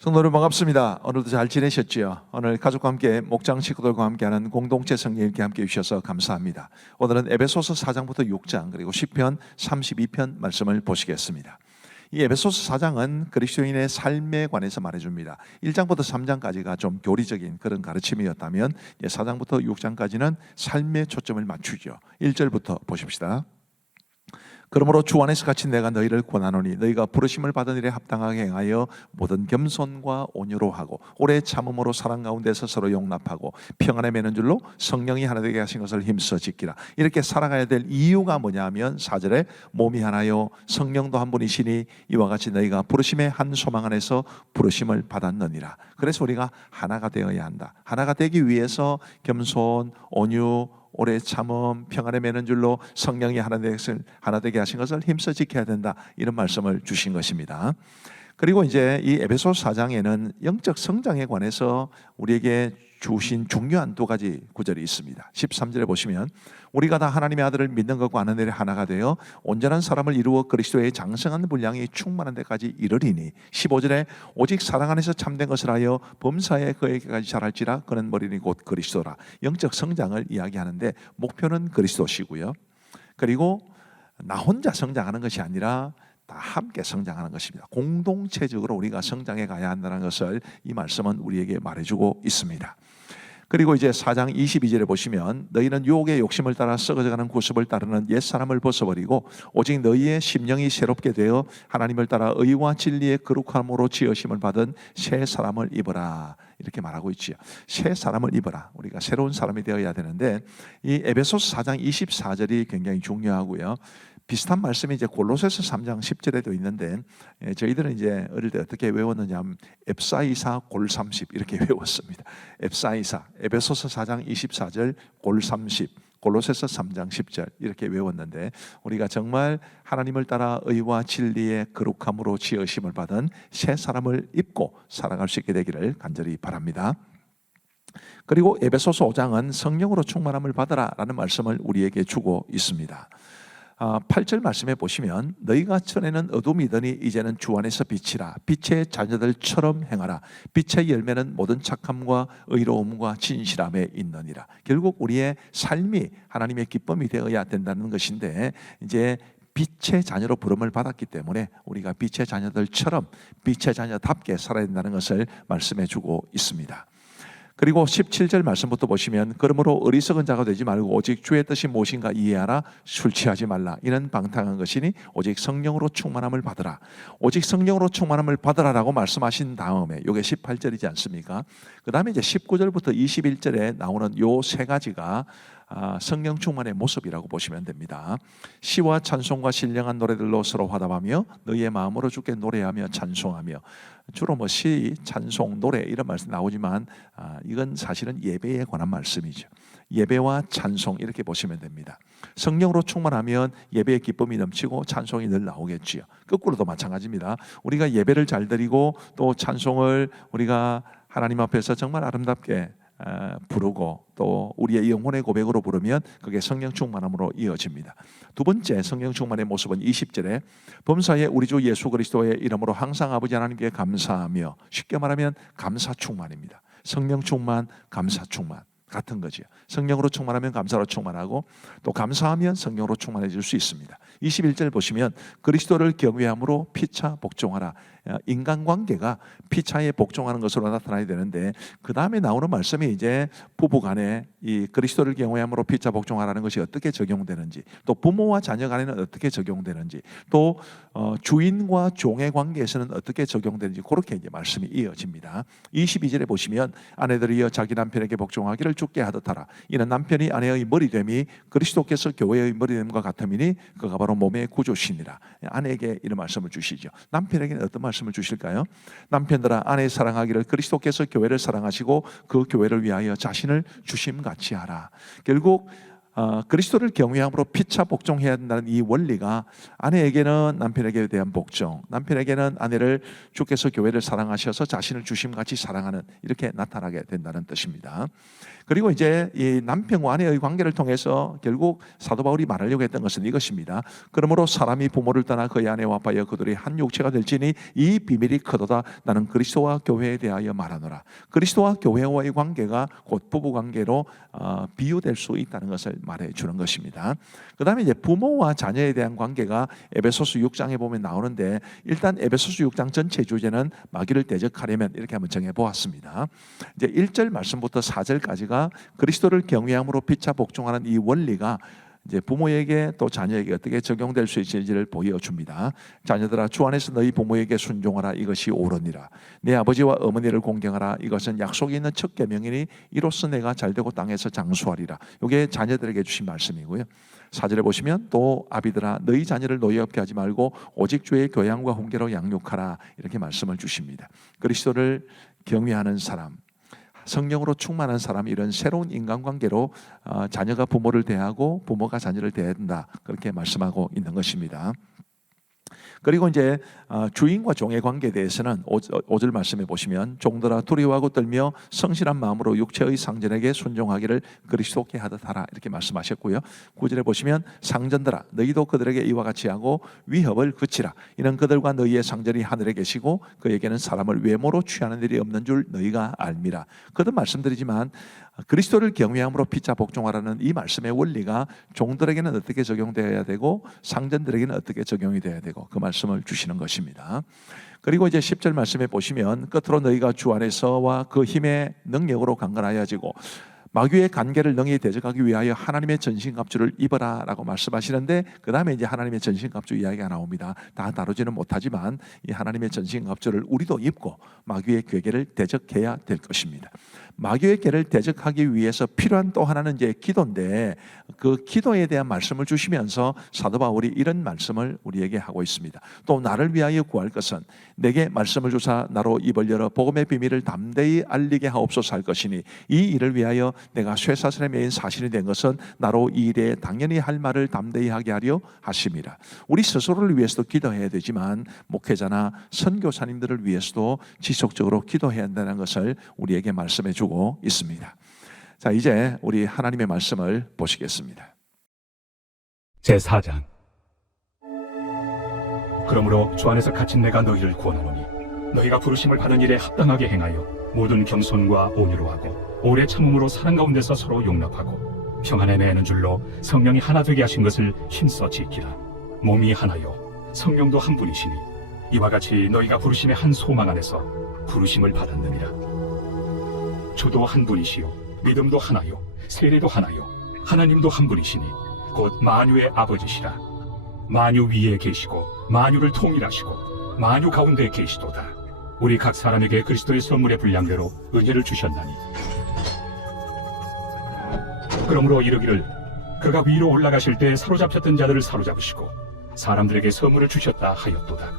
성도들 반갑습니다. 오늘도 잘 지내셨지요? 오늘 가족과 함께 목장 식구들과 함께하는 공동체 성경읽기 함께 해주셔서 감사합니다. 오늘은 에베소서 4장부터 6장 그리고 시편 32편 말씀을 보시겠습니다. 이 에베소서 4장은 그리스도인의 삶에 관해서 말해줍니다. 1장부터 3장까지가 좀 교리적인 그런 가르침이었다면 4장부터 6장까지는 삶에 초점을 맞추죠. 1절부터 보십시다. 그러므로 주 안에서 갇힌 내가 너희를 권하노니 너희가 부르심을 받은 일에 합당하게 행하여 모든 겸손과 온유로 하고 오래 참음으로 사랑 가운데서 서로 용납하고 평안에 매는 줄로 성령이 하나 되게 하신 것을 힘써 지키라. 이렇게 살아가야 될 이유가 뭐냐면 4절에 몸이 하나요 성령도 한 분이시니 이와 같이 너희가 부르심의 한 소망 안에서 부르심을 받았느니라. 그래서 우리가 하나가 되어야 한다. 하나가 되기 위해서 겸손, 온유, 오래 참음, 평안에 매는 줄로 성령이 하나 되게 하신 것을 힘써 지켜야 된다. 이런 말씀을 주신 것입니다. 그리고 이제 이 에베소서 4장에는 영적 성장에 관해서 우리에게 주신 중요한 두 가지 구절이 있습니다. 13절에 보시면 우리가 다 하나님의 아들을 믿는 것과 아는 일에 하나가 되어 온전한 사람을 이루어 그리스도의 장성한 분량이 충만한 데까지 이르리니 15절에 오직 사랑 안에서 참된 것을 하여 범사에 그에게까지 자랄지라 그는 머리니 곧 그리스도라. 영적 성장을 이야기하는데 목표는 그리스도시고요. 그리고 나 혼자 성장하는 것이 아니라 다 함께 성장하는 것입니다. 공동체적으로 우리가 성장해 가야 한다는 것을 이 말씀은 우리에게 말해주고 있습니다. 그리고 이제 4장 22절에 보시면 너희는 유혹의 욕심을 따라 썩어져가는 구습을 따르는 옛사람을 벗어버리고 오직 너희의 심령이 새롭게 되어 하나님을 따라 의와 진리의 거룩함으로 지으심을 받은 새 사람을 입어라. 이렇게 말하고 있지요. 새 사람을 입어라. 우리가 새로운 사람이 되어야 되는데 이 에베소서 4장 24절이 굉장히 중요하고요. 비슷한 말씀이 이제 골로새서 3장 10절에도 있는데 저희들은 이제 어릴 때 어떻게 외웠느냐 하면 앱사이사 골30 이렇게 외웠습니다. 앱사이사, 에베소서 4장 24절 골30, 골로새서 3장 10절 이렇게 외웠는데 우리가 정말 하나님을 따라 의와 진리의 거룩함으로 지으심을 받은 새 사람을 입고 살아갈 수 있게 되기를 간절히 바랍니다. 그리고 에베소서 5장은 성령으로 충만함을 받으라라는 말씀을 우리에게 주고 있습니다. 8절 말씀에 보시면 너희가 전에는 어둠이더니 이제는 주 안에서 빛이라. 빛의 자녀들처럼 행하라. 빛의 열매는 모든 착함과 의로움과 진실함에 있느니라. 결국 우리의 삶이 하나님의 기쁨이 되어야 된다는 것인데 이제 빛의 자녀로 부름을 받았기 때문에 우리가 빛의 자녀들처럼 빛의 자녀답게 살아야 된다는 것을 말씀해 주고 있습니다. 그리고 17절 말씀부터 보시면 그러므로 어리석은 자가 되지 말고 오직 주의 뜻이 무엇인가 이해하라. 술 취하지 말라. 이는 방탕한 것이니 오직 성령으로 충만함을 받으라. 오직 성령으로 충만함을 받으라라고 말씀하신 다음에 이게 18절이지 않습니까? 그 다음에 이제 19절부터 21절에 나오는 요 세 가지가 성령 충만의 모습이라고 보시면 됩니다. 시와 찬송과 신령한 노래들로 서로 화답하며 너희의 마음으로 주께 노래하며 찬송하며. 주로 뭐 시, 찬송, 노래 이런 말씀 나오지만 이건 사실은 예배에 관한 말씀이죠. 예배와 찬송 이렇게 보시면 됩니다. 성령으로 충만하면 예배의 기쁨이 넘치고 찬송이 늘 나오겠지요. 거꾸로도 마찬가지입니다. 우리가 예배를 잘 드리고 또 찬송을 우리가 하나님 앞에서 정말 아름답게 부르고 또 우리의 영혼의 고백으로 부르면 그게 성령 충만함으로 이어집니다. 두 번째 성령 충만의 모습은 20절에 범사에 우리 주 예수 그리스도의 이름으로 항상 아버지 하나님께 감사하며, 쉽게 말하면 감사 충만입니다. 성령 충만, 감사 충만 같은 거죠. 성령으로 충만하면 감사로 충만하고 또 감사하면 성령으로 충만해질 수 있습니다. 21절 보시면 그리스도를 경외함으로 피차 복종하라. 인간관계가 피차에 복종하는 것으로 나타나야 되는데 그 다음에 나오는 말씀이 이제 부부간에 이 그리스도를 경외함으로 피차 복종하라는 것이 어떻게 적용되는지, 또 부모와 자녀 간에는 어떻게 적용되는지, 또 주인과 종의 관계에서는 어떻게 적용되는지 그렇게 이제 말씀이 이어집니다. 22절에 보시면 아내들이여 자기 남편에게 복종하기를 주께 하듯 하라. 이는 남편이 아내의 머리됨이 그리스도께서 교회의 머리됨과 같음이니 그가 바로 몸의 구주시니라. 아내에게 이런 말씀을 주시죠. 남편에게는 어떤 말씀을 주실까요? 남편들아 아내 사랑하기를 그리스도께서 교회를 사랑하시고 그 교회를 위하여 자신을 주심같이 하라. 결국 그리스도를 경외함으로 피차 복종해야 된다는 이 원리가 아내에게는 남편에게 대한 복종, 남편에게는 아내를 주께서 교회를 사랑하셔서 자신을 주심같이 사랑하는 이렇게 나타나게 된다는 뜻입니다. 그리고 이제 이 남편과 아내의 관계를 통해서 결국 사도 바울이 말하려고 했던 것은 이것입니다. 그러므로 사람이 부모를 떠나 그의 아내와 아빠여 그들이 한 육체가 될지니 이 비밀이 크도다. 나는 그리스도와 교회에 대하여 말하노라. 그리스도와 교회와의 관계가 곧 부부 관계로 비유될 수 있다는 것을 말해 주는 것입니다. 그 다음에 이제 부모와 자녀에 대한 관계가 에베소서 6장에 보면 나오는데, 일단 에베소서 6장 전체 주제는 마귀를 대적하려면 이렇게 한번 정해 보았습니다. 이제 1절 말씀부터 4절까지가 그리스도를 경외함으로 피차 복종하는 이 원리가 이제 부모에게 또 자녀에게 어떻게 적용될 수 있을지를 보여줍니다. 자녀들아, 주 안에서 너희 부모에게 순종하라. 이것이 옳으니라. 내 아버지와 어머니를 공경하라. 이것은 약속이 있는 첫 계명이니 이로써 내가 잘되고 땅에서 장수하리라. 이게 자녀들에게 주신 말씀이고요. 4절에 보시면 또 아비들아, 너희 자녀를 노예 없게 하지 말고 오직 주의 교양과 훈계로 양육하라. 이렇게 말씀을 주십니다. 그리스도를 경외하는 사람, 성령으로 충만한 사람, 이런 새로운 인간관계로 자녀가 부모를 대하고 부모가 자녀를 대해야 된다, 그렇게 말씀하고 있는 것입니다. 그리고 이제 주인과 종의 관계에 대해서는 5절 말씀해 보시면 종들아 두려워하고 떨며 성실한 마음으로 육체의 상전에게 순종하기를 그리스도께 하듯 하라. 이렇게 말씀하셨고요. 9절에 보시면 상전들아 너희도 그들에게 이와 같이 하고 위협을 그치라. 이는 그들과 너희의 상전이 하늘에 계시고 그에게는 사람을 외모로 취하는 일이 없는 줄 너희가 알미라. 거듭 말씀드리지만 그리스도를 경외함으로 피차 복종하라는 이 말씀의 원리가 종들에게는 어떻게 적용되어야 되고 상전들에게는 어떻게 적용이 되어야 되고 그 말씀을 주시는 것입니다. 그리고 이제 10절 말씀에 보시면 끝으로 너희가 주 안에서와 그 힘의 능력으로 강건하여지고 마귀의 관계를 능히 대적하기 위하여 하나님의 전신갑주를 입어라 라고 말씀하시는데, 그 다음에 이제 하나님의 전신갑주 이야기가 나옵니다. 다 다루지는 못하지만 이 하나님의 전신갑주를 우리도 입고 마귀의 괴계를 대적해야 될 것입니다. 마귀의 괴를 대적하기 위해서 필요한 또 하나는 이제 기도인데, 그 기도에 대한 말씀을 주시면서 사도 바울이 이런 말씀을 우리에게 하고 있습니다. 또 나를 위하여 구할 것은 내게 말씀을 주사 나로 입을 열어 복음의 비밀을 담대히 알리게 하옵소서 할 것이니 이 일을 위하여 내가 쇠사슬에 매인 사실이 된 것은 나로 이 일에 당연히 할 말을 담대히 하게 하려 하심이라. 우리 스스로를 위해서도 기도해야 되지만 목회자나 선교사님들을 위해서도 지속적으로 기도해야 한다는 것을 우리에게 말씀해 주고 있습니다. 자, 이제 우리 하나님의 말씀을 보시겠습니다. 제4장. 그러므로 주 안에서 갇힌 내가 너희를 구원하노니 너희가 부르심을 받은 일에 합당하게 행하여 모든 겸손과 온유로 하고 오래 참음으로 사랑 가운데서 서로 용납하고 평안에 매는 줄로 성령이 하나 되게 하신 것을 힘써 지키라. 몸이 하나요 성령도 한 분이시니 이와 같이 너희가 부르심의 한 소망 안에서 부르심을 받았느니라. 주도 한 분이시요 믿음도 하나요 세례도 하나요 하나님도 한 분이시니 곧 만유의 아버지시라. 만유 위에 계시고 만유를 통일하시고 만유 가운데 계시도다. 우리 각 사람에게 그리스도의 선물의 분량대로 은혜를 주셨나니 그러므로 이르기를 그가 위로 올라가실 때 사로잡혔던 자들을 사로잡으시고 사람들에게 선물을 주셨다 하였도다.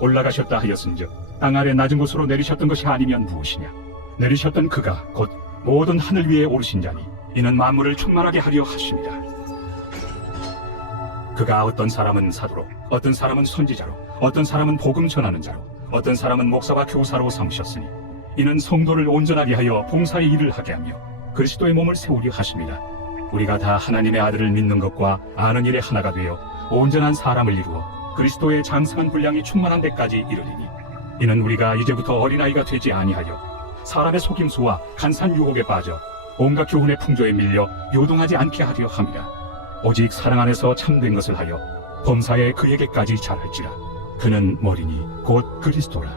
올라가셨다 하였은즉 땅 아래 낮은 곳으로 내리셨던 것이 아니면 무엇이냐. 내리셨던 그가 곧 모든 하늘 위에 오르신 자니 이는 만물을 충만하게 하려 하십니다. 그가 어떤 사람은 사도로 어떤 사람은 선지자로 어떤 사람은 복음 전하는 자로 어떤 사람은 목사와 교사로 삼으셨으니 이는 성도를 온전하게 하여 봉사의 일을 하게 하며 그리스도의 몸을 세우려 하십니다. 우리가 다 하나님의 아들을 믿는 것과 아는 일에 하나가 되어 온전한 사람을 이루어 그리스도의 장성한 분량이 충만한 데까지 이르리니 이는 우리가 이제부터 어린아이가 되지 아니하여 사람의 속임수와 간산 유혹에 빠져 온갖 교훈의 풍조에 밀려 요동하지 않게 하려 함이라. 오직 사랑 안에서 참된 것을 하여 범사에 그에게까지 잘할지라. 그는 머리니 곧 그리스도라.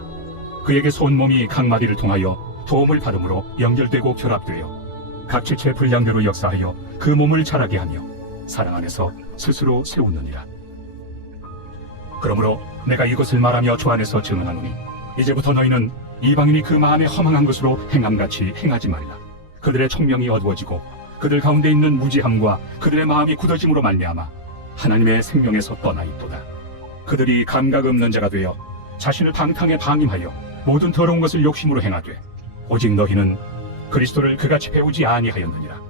그에게서 온 몸이 각 마디를 통하여 도움을 받음으로 연결되고 결합되어 각 지체 분량대로 역사하여 그 몸을 자라게 하며 사랑 안에서 스스로 세우느니라. 그러므로 내가 이것을 말하며 주 안에서 증언하노니 이제부터 너희는 이방인이 그 마음에 허망한 것으로 행함같이 행하지 말라. 그들의 총명이 어두워지고 그들 가운데 있는 무지함과 그들의 마음이 굳어짐으로 말미암아 하나님의 생명에서 떠나 있도다. 그들이 감각 없는 자가 되어 자신을 방탕에 방임하여 모든 더러운 것을 욕심으로 행하되 오직 너희는 그리스도를 그같이 배우지 아니하였느니라.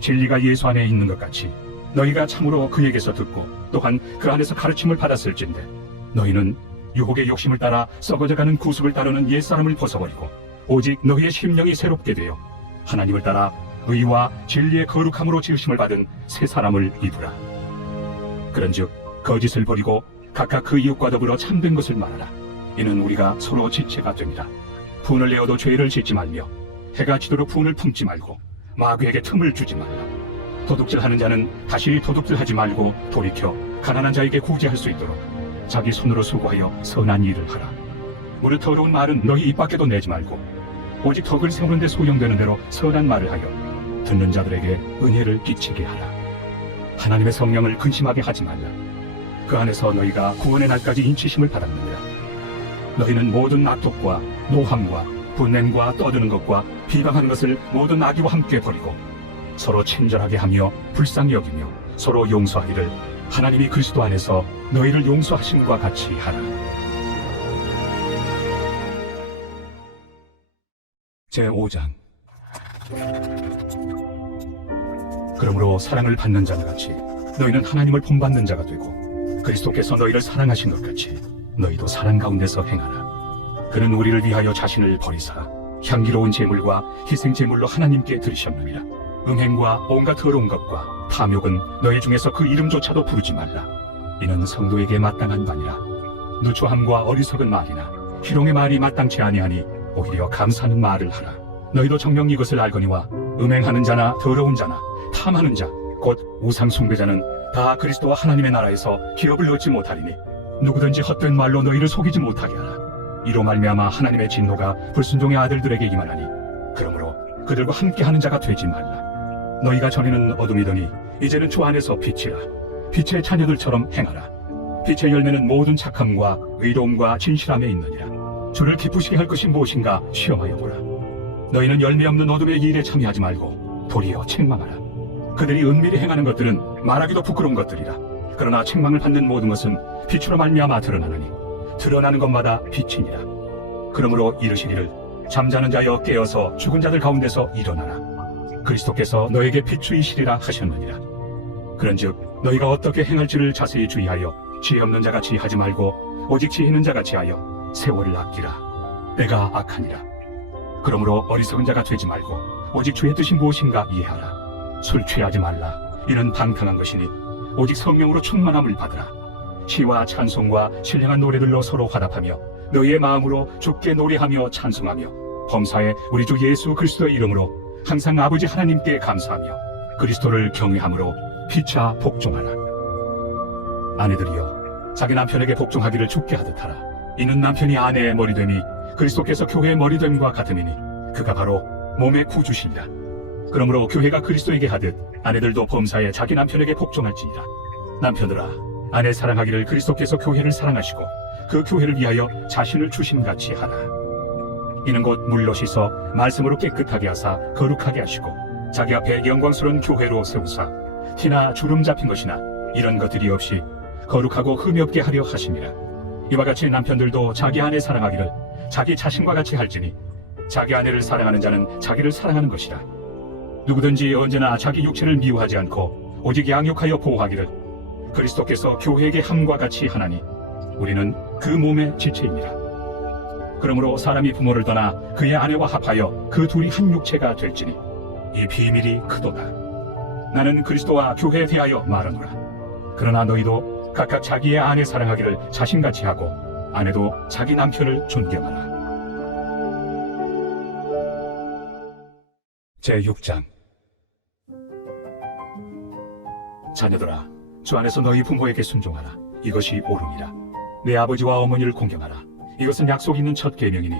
진리가 예수 안에 있는 것 같이 너희가 참으로 그에게서 듣고 또한 그 안에서 가르침을 받았을진데 너희는 유혹의 욕심을 따라 썩어져가는 구습을 따르는 옛사람을 벗어버리고 오직 너희의 심령이 새롭게 되어 하나님을 따라 의와 진리의 거룩함으로 지으심을 받은 새 사람을 입으라. 그런즉 거짓을 버리고 각각 그 이웃과 더불어 참된 것을 말하라. 이는 우리가 서로 지체가 됩니다. 분을 내어도 죄를 짓지 말며 해가 지도록 분을 품지 말고 마귀에게 틈을 주지 말라. 도둑질하는 자는 다시 도둑질하지 말고 돌이켜 가난한 자에게 구제할 수 있도록 자기 손으로 수고하여 선한 일을 하라. 무릇 더러운 말은 너희 입 밖에도 내지 말고 오직 덕을 세우는 데 소용되는 대로 선한 말을 하여 듣는 자들에게 은혜를 끼치게 하라. 하나님의 성령을 근심하게 하지 말라. 그 안에서 너희가 구원의 날까지 인치심을 받았느니라. 너희는 모든 악독과 노함과 분냄과 떠드는 것과 비방하는 것을 모든 악의와 함께 버리고 서로 친절하게 하며 불쌍히 여기며 서로 용서하기를 하나님이 그리스도 안에서 너희를 용서하심과 같이 하라. 제5장. 그러므로 사랑을 받는 자들 같이 너희는 하나님을 본받는 자가 되고 그리스도께서 너희를 사랑하신 것 같이 너희도 사랑 가운데서 행하라. 그는 우리를 위하여 자신을 버리사 향기로운 제물과 희생 제물로 하나님께 드리셨느니라. 음행과 온갖 더러운 것과 탐욕은 너희 중에서 그 이름조차도 부르지 말라. 이는 성도에게 마땅한 바니라. 누추함과 어리석은 말이나 희롱의 말이 마땅치 아니하니 오히려 감사하는 말을 하라. 너희도 정녕 이것을 알거니와 음행하는 자나 더러운 자나 탐하는 자 곧 우상 숭배자는 다 그리스도와 하나님의 나라에서 기업을 얻지 못하리니 누구든지 헛된 말로 너희를 속이지 못하게 하라. 이로 말미암아 하나님의 진노가 불순종의 아들들에게 임하나니 그러므로 그들과 함께하는 자가 되지 말라. 너희가 전에는 어둠이더니 이제는 주 안에서 빛이라. 빛의 자녀들처럼 행하라. 빛의 열매는 모든 착함과 의로움과 진실함에 있느니라. 주를 기쁘시게 할 것이 무엇인가 시험하여 보라. 너희는 열매 없는 어둠의 일에 참여하지 말고 도리어 책망하라. 그들이 은밀히 행하는 것들은 말하기도 부끄러운 것들이라. 그러나 책망을 받는 모든 것은 빛으로 말미암아 드러나느니 드러나는 것마다 빛이니라. 그러므로 이르시기를 잠자는 자여 깨어서 죽은 자들 가운데서 일어나라. 그리스도께서 너에게 비추이시리라 하셨느니라. 그런즉 너희가 어떻게 행할지를 자세히 주의하여 지혜 없는 자같이 하지 말고 오직 지혜 있는 자같이 하여 세월을 아끼라. 때가 악하니라. 그러므로 어리석은 자가 되지 말고 오직 주의 뜻이 무엇인가 이해하라. 술 취하지 말라. 이는 방탕한 것이니 오직 성령으로 충만함을 받으라. 시와 찬송과 신령한 노래들로 서로 화답하며 너희의 마음으로 주께 노래하며 찬송하며 범사에 우리 주 예수 그리스도의 이름으로 항상 아버지 하나님께 감사하며 그리스도를 경외함으로 피차 복종하라. 아내들이여 자기 남편에게 복종하기를 죽게 하듯 하라. 이는 남편이 아내의 머리됨이 그리스도께서 교회의 머리됨과 같음이니 그가 바로 몸의 구주시니라. 그러므로 교회가 그리스도에게 하듯 아내들도 범사에 자기 남편에게 복종할지니라. 남편들아 아내 사랑하기를 그리스도께서 교회를 사랑하시고 그 교회를 위하여 자신을 주심같이 하라. 이는 곧 물로 씻어 말씀으로 깨끗하게 하사 거룩하게 하시고 자기 앞에 영광스러운 교회로 세우사 티나 주름 잡힌 것이나 이런 것들이 없이 거룩하고 흠이 없게 하려 하심이라. 이와 같이 남편들도 자기 아내 사랑하기를 자기 자신과 같이 할지니 자기 아내를 사랑하는 자는 자기를 사랑하는 것이라. 누구든지 언제나 자기 육체를 미워하지 않고 오직 양육하여 보호하기를 그리스도께서 교회에게 함과 같이 하나니 우리는 그 몸의 지체입니다. 그러므로 사람이 부모를 떠나 그의 아내와 합하여 그 둘이 한 육체가 될지니 이 비밀이 크도다. 나는 그리스도와 교회에 대하여 말하노라. 그러나 너희도 각각 자기의 아내 사랑하기를 자신같이 하고 아내도 자기 남편을 존경하라. 제6장. 자녀들아 주 안에서 너희 부모에게 순종하라. 이것이 옳으니라. 내 아버지와 어머니를 공경하라. 이것은 약속 있는 첫 계명이니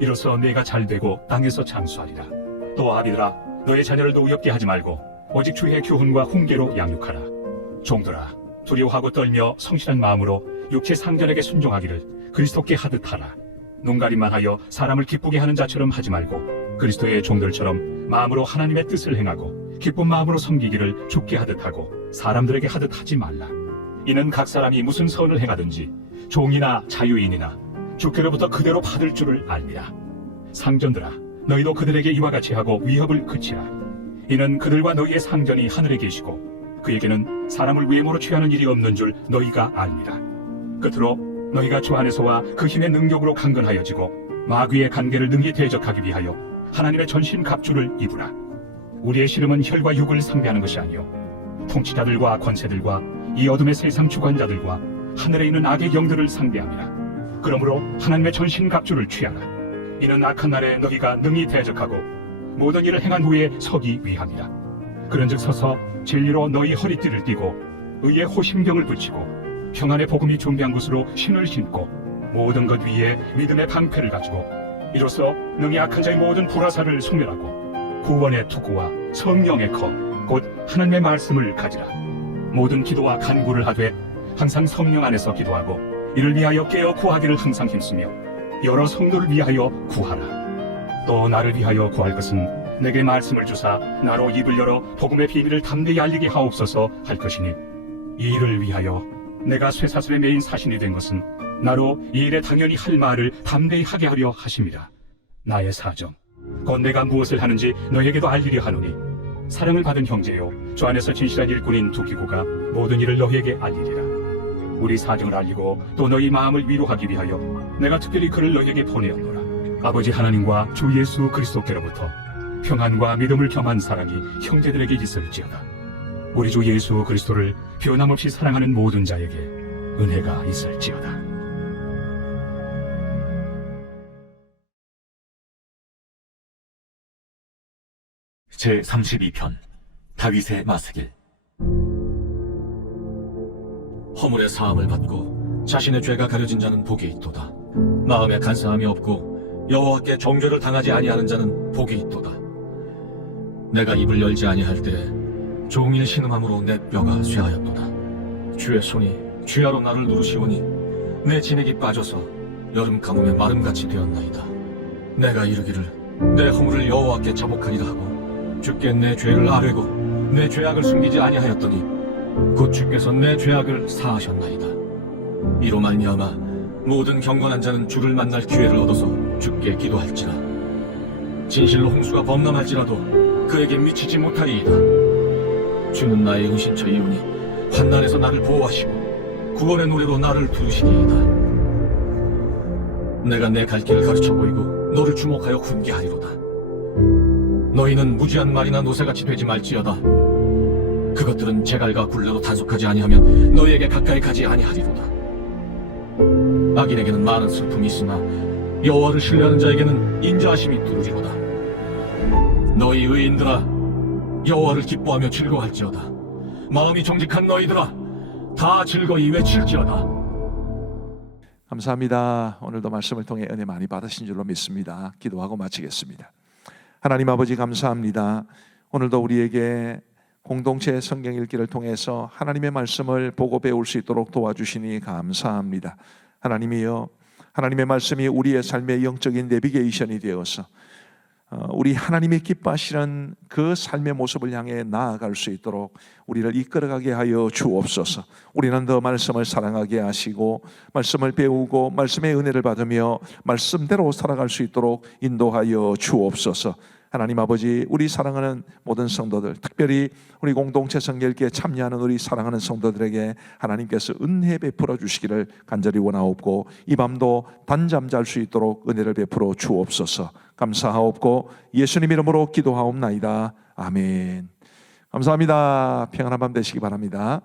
이로써 내가 잘되고 땅에서 장수하리라. 또 아비들아 너의 자녀를 노엽게 하지 말고 오직 주의 교훈과 훈계로 양육하라. 종들아 두려워하고 떨며 성실한 마음으로 육체 상전에게 순종하기를 그리스도께 하듯 하라. 눈가림만 하여 사람을 기쁘게 하는 자처럼 하지 말고 그리스도의 종들처럼 마음으로 하나님의 뜻을 행하고 기쁜 마음으로 섬기기를 주께 하듯 하고 사람들에게 하듯 하지 말라. 이는 각 사람이 무슨 선을 행하든지 종이나 자유인이나 주께로부터 그대로 받을 줄을 알미라. 상전들아 너희도 그들에게 이와 같이 하고 위협을 그치라. 이는 그들과 너희의 상전이 하늘에 계시고 그에게는 사람을 외모로 취하는 일이 없는 줄 너희가 알미라. 끝으로 너희가 주 안에서와 그 힘의 능력으로 강건하여지고 마귀의 관계를 능히 대적하기 위하여 하나님의 전신 갑주를 입으라. 우리의 씨름은 혈과 육을 상대하는 것이 아니요 통치자들과 권세들과 이 어둠의 세상 주관자들과 하늘에 있는 악의 영들을 상대함이라. 그러므로 하나님의 전신 갑주를 취하라. 이는 악한 날에 너희가 능히 대적하고 모든 일을 행한 후에 서기 위함이라. 그런즉 서서 진리로 너희 허리띠를 띠고 의의 호심경을 붙이고 평안의 복음이 준비한 곳으로 신을 신고 모든 것 위에 믿음의 방패를 가지고 이로써 능히 악한 자의 모든 불화살을 소멸하고 구원의 투구와 성령의 검 곧 하나님의 말씀을 가지라. 모든 기도와 간구를 하되 항상 성령 안에서 기도하고 이를 위하여 깨어 구하기를 항상 힘쓰며 여러 성도를 위하여 구하라. 또 나를 위하여 구할 것은 내게 말씀을 주사 나로 입을 열어 복음의 비밀을 담대히 알리게 하옵소서 할 것이니 이 일을 위하여 내가 쇠사슬의 메인 사신이 된 것은 나로 이 일에 당연히 할 말을 담대히 하게 하려 하심이라. 나의 사정 곧 내가 무엇을 하는지 너에게도 알리려 하노니 사랑을 받은 형제요 주 안에서 진실한 일꾼인 두기고가 모든 일을 너희에게 알리리라. 우리 사정을 알리고 또 너희 마음을 위로하기 위하여 내가 특별히 그를 너희에게 보내었노라. 아버지 하나님과 주 예수 그리스도께로부터 평안과 믿음을 겸한 사랑이 형제들에게 있을지어다. 우리 주 예수 그리스도를 변함없이 사랑하는 모든 자에게 은혜가 있을지어다. 제32편 다윗의 마스길. 허물의 사함을 받고 자신의 죄가 가려진 자는 복이 있도다. 마음에 간사함이 없고 여호와께 정죄를 당하지 아니하는 자는 복이 있도다. 내가 입을 열지 아니할 때 종일 신음함으로 내 뼈가 쇠하였도다. 주의 손이 쥐하로 나를 누르시오니 내 진액이 빠져서 여름 가뭄에 마름같이 되었나이다. 내가 이르기를 내 허물을 여호와께 자복하리라 하고 주께 내 죄를 아뢰고 내 죄악을 숨기지 아니하였더니 곧 주께서 내 죄악을 사하셨나이다. 이로 말미암아 모든 경건한 자는 주를 만날 기회를 얻어서 주께 기도할지라. 진실로 홍수가 범람할지라도 그에게 미치지 못하리이다. 주는 나의 은신처이오니 환난에서 나를 보호하시고 구원의 노래로 나를 부르시리이다. 내가 내 갈 길을 가르쳐 보이고 너를 주목하여 훈계하리로다. 너희는 무지한 말이나 노새같이 되지 말지어다. 그것들은 제갈과 굴레로 단속하지 아니하면 너희에게 가까이 가지 아니하리로다. 악인에게는 많은 슬픔이 있으나 여호와를 신뢰하는 자에게는 인자하심이 두루리로다. 너희 의인들아 여호와를 기뻐하며 즐거워할지어다. 마음이 정직한 너희들아 다 즐거이 외칠지어다. 감사합니다. 오늘도 말씀을 통해 은혜 많이 받으신 줄로 믿습니다. 기도하고 마치겠습니다. 하나님 아버지 감사합니다. 오늘도 우리에게 공동체 성경 읽기를 통해서 하나님의 말씀을 보고 배울 수 있도록 도와주시니 감사합니다. 하나님이여, 하나님의 말씀이 우리의 삶의 영적인 내비게이션이 되어서 우리 하나님이 기뻐하시는 그 삶의 모습을 향해 나아갈 수 있도록 우리를 이끌어가게 하여 주옵소서. 우리는 더 말씀을 사랑하게 하시고 말씀을 배우고 말씀의 은혜를 받으며 말씀대로 살아갈 수 있도록 인도하여 주옵소서. 하나님 아버지, 우리 사랑하는 모든 성도들, 특별히 우리 공동체 성결기에 참여하는 우리 사랑하는 성도들에게 하나님께서 은혜 베풀어 주시기를 간절히 원하옵고 이 밤도 단잠 잘 수 있도록 은혜를 베풀어 주옵소서. 감사하옵고 예수님 이름으로 기도하옵나이다. 아멘. 감사합니다. 평안한 밤 되시기 바랍니다.